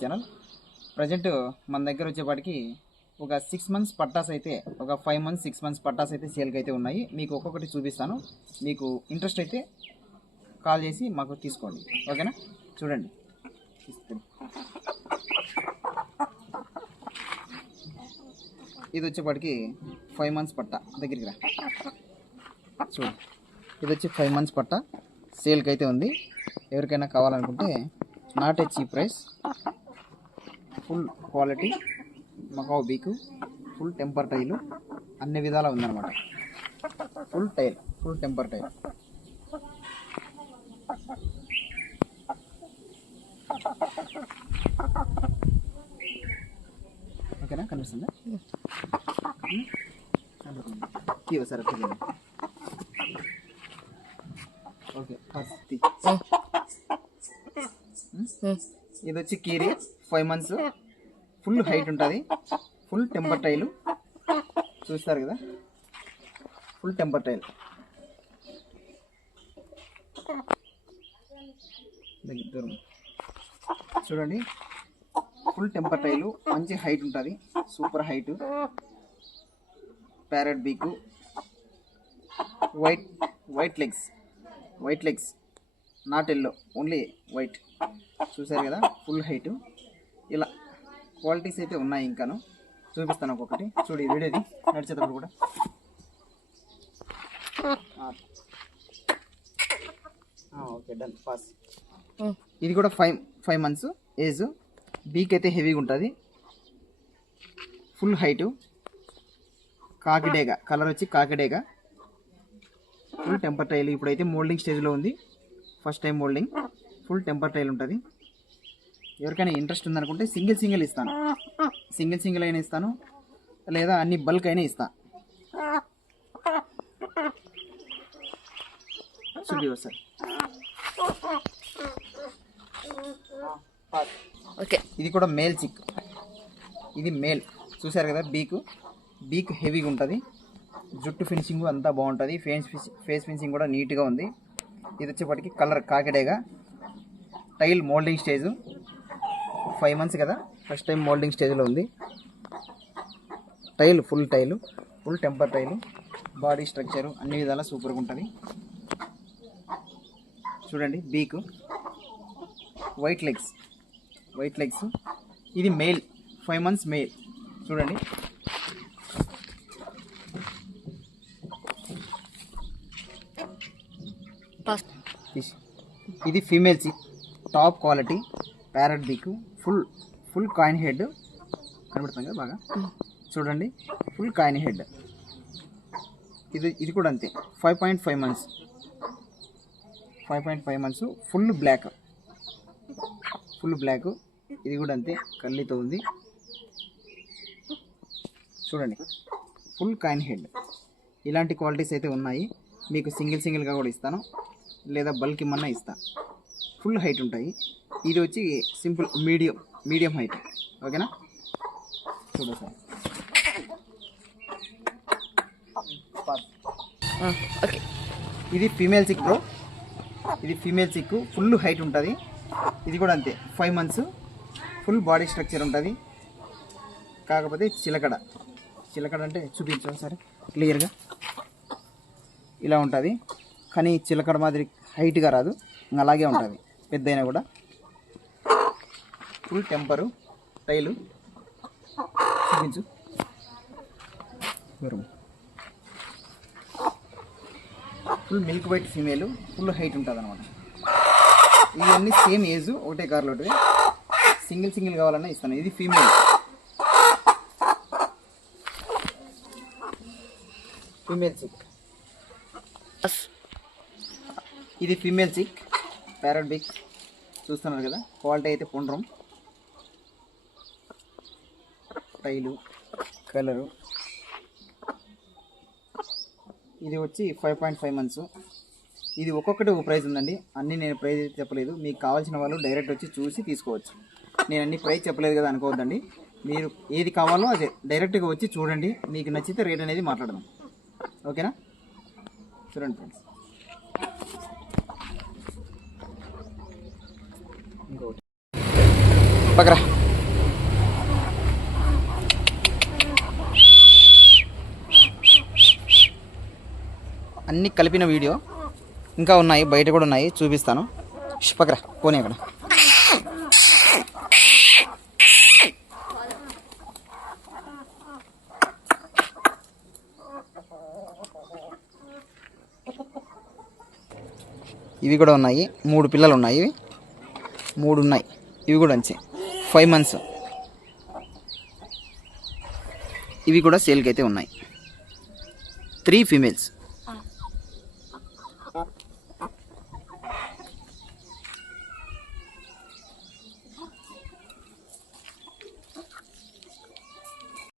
Channel present మన దగ్గర వచ్చేపాటికి ఒక 6 months పట్టాస్ అయితే ఒక 5 months 6 months పట్టాస్ అయితే సేల్కి అయితే ఉన్నాయి. మీకు ఒక్కొక్కటి చూపిస్తాను. మీకు ఇంట్రెస్ట్ అయితే కాల్ చేసి మాకు తీసుకోండి, ఓకేనా? చూడండి, ఇది వచ్చేపాటికి 5 months పట్టా. దగ్గరికి రా చూడు, ఇది వచ్చి 5 months పట్టా సేల్కి అయితే ఉంది. ఎవరికైనా కావాలనుకుంటే not a cheap price, full quality macaw beak, full temper tail, అన్ని విధాలా ఉందన్నమాట. Full temper tail. ఓకేనా? కనిపిస్తుందా? సరే ఓకే. ఇది వచ్చి కీరీ 5 months, ఫుల్ హైట్ ఉంటుంది, ఫుల్ టెంపర్ టైలు. చూస్తారు కదా, ఫుల్ టెంపర్ టైల్. చూడండి, ఫుల్ టెంపర్ టైలు, మంచి హైట్ ఉంటుంది, super height. Parrot beak, white legs, not yellow, only white. చూసారు కదా, ఫుల్ హైట్. ఇలా క్వాలిటీస్ అయితే ఉన్నాయి, ఇంకాను చూపిస్తాను ఒక్కొక్కటి. చూడు, ఈ వీడియోది నడిచేటప్పుడు కూడా. Okay, done, pass. ఇది కూడా 5 months ఏజ్. బీక్ అయితే హెవీగా ఉంటుంది, ఫుల్ హైటు, కాకిడేగా కలర్ వచ్చి కాకిడేగా, ఫుల్ టెంపర్ టైల్. ఇప్పుడైతే మోల్డింగ్ స్టేజ్లో ఉంది, first time moulding. Full temper tile ఉంటుంది. ఎవరికైనా ఇంట్రెస్ట్ ఉందనుకుంటే సింగిల్ ఇస్తాను, సింగిల్ అయినా ఇస్తాను, లేదా అన్ని బల్క్ అయినా ఇస్తాను. చూడండి సార్. ఓకే, ఇది కూడా మేల్ చిక్. ఇది మేల్. చూసారు కదా, బీక్ హెవీగా ఉంటుంది, జుట్టు ఫినిషింగ్ అంతా బాగుంటుంది, ఫేస్ ఫినిషింగ్ కూడా నీట్గా ఉంది. ఇది వచ్చేప్పటికి కలర్ కాకిడేగా, టైల్ మోల్డింగ్ స్టేజ్. 5 months కదా, ఫస్ట్ టైం మోల్డింగ్ స్టేజ్లో ఉంది. Full temper tail, body structure అన్ని విధాలా సూపర్గా ఉంటుంది. చూడండి, బీకు, వైట్ లెగ్స్. ఇది మేల్, 5 months మేల్. చూడండి, ఇది female chick, top quality, parrot beak, full coin head. కనబడుతుంది కదా బాగా? చూడండి, ఫుల్ కాయిన్ హెడ్. ఇది కూడా అంతే, 5.5 months. 5.5 months, full black. ఇది కూడా అంతే, కల్లీతో ఉంది. చూడండి, ఫుల్ కాయిన్ హెడ్. ఇలాంటి క్వాలిటీస్ అయితే ఉన్నాయి. మీకు సింగిల్గా కూడా ఇస్తాను, లేదా బల్క్ ఇమ్మన్నా ఇస్తాను. ఫుల్ హైట్ ఉంటాయి. ఇది వచ్చి సింపుల్ మీడియం హైట్, ఓకేనా? చూడ సార్. ఓకే, ఇది ఫీమేల్ చిక్ బ్రో. ఇది ఫీమేల్ చిక్, ఫుల్ హైట్ ఉంటుంది. ఇది కూడా అంతే, 5 months, ఫుల్ బాడీ స్ట్రక్చర్ ఉంటుంది. కాకపోతే చిలకడ అంటే చూపించాను సరే క్లియర్గా. ఇలా ఉంటుంది, కానీ చిలకడ మాదిరి హైట్గా రాదు, అలాగే ఉంటుంది పెద్దయినా కూడా. Full temper tail. చూపించు. Full milk white female, full height ఉంటుంది అనమాట. ఇవన్నీ సేమ్ ఏజ్, ఒకటే కార్లో ఉంటుంది. సింగిల్ కావాలన్నా ఇస్తాను. ఇది ఫీమేల్ చిక్. ఇది ఫీమేల్ చిక్, ప్యారెట్ బిక్. చూస్తున్నారు కదా, క్వాలిటీ అయితే పొండ్రం, టైలు, కలరు. ఇది వచ్చి 5.5 months. ఇది ఒక్కొక్కటి ఒక ప్రైస్ ఉందండి, అన్నీ నేను ప్రైస్ చెప్పలేదు. మీకు కావాల్సిన వాళ్ళు డైరెక్ట్ వచ్చి చూసి తీసుకోవచ్చు. నేను అన్ని ప్రైస్ చెప్పలేదు కదా అనుకోవద్దండి. మీరు ఏది కావాలో అదే డైరెక్ట్గా వచ్చి చూడండి, మీకు నచ్చితే రేట్ అనేది మాట్లాడదాం, ఓకేనా? చూడండి ఫ్రెండ్స్. ఇంకోటి పక్కరా. అన్నీ కలిపిన వీడియో ఇంకా ఉన్నాయి, బయట కూడా ఉన్నాయి, చూపిస్తాను. పక్కరా పోనీ అక్కడ. ఇవి కూడా ఉన్నాయి, 3 పిల్లలు ఉన్నాయి, ఇవి 3 ఉన్నాయి, ఇవి కూడా అంతే 5 months. ఇవి కూడా సేల్కి అయితే ఉన్నాయి, 3 females.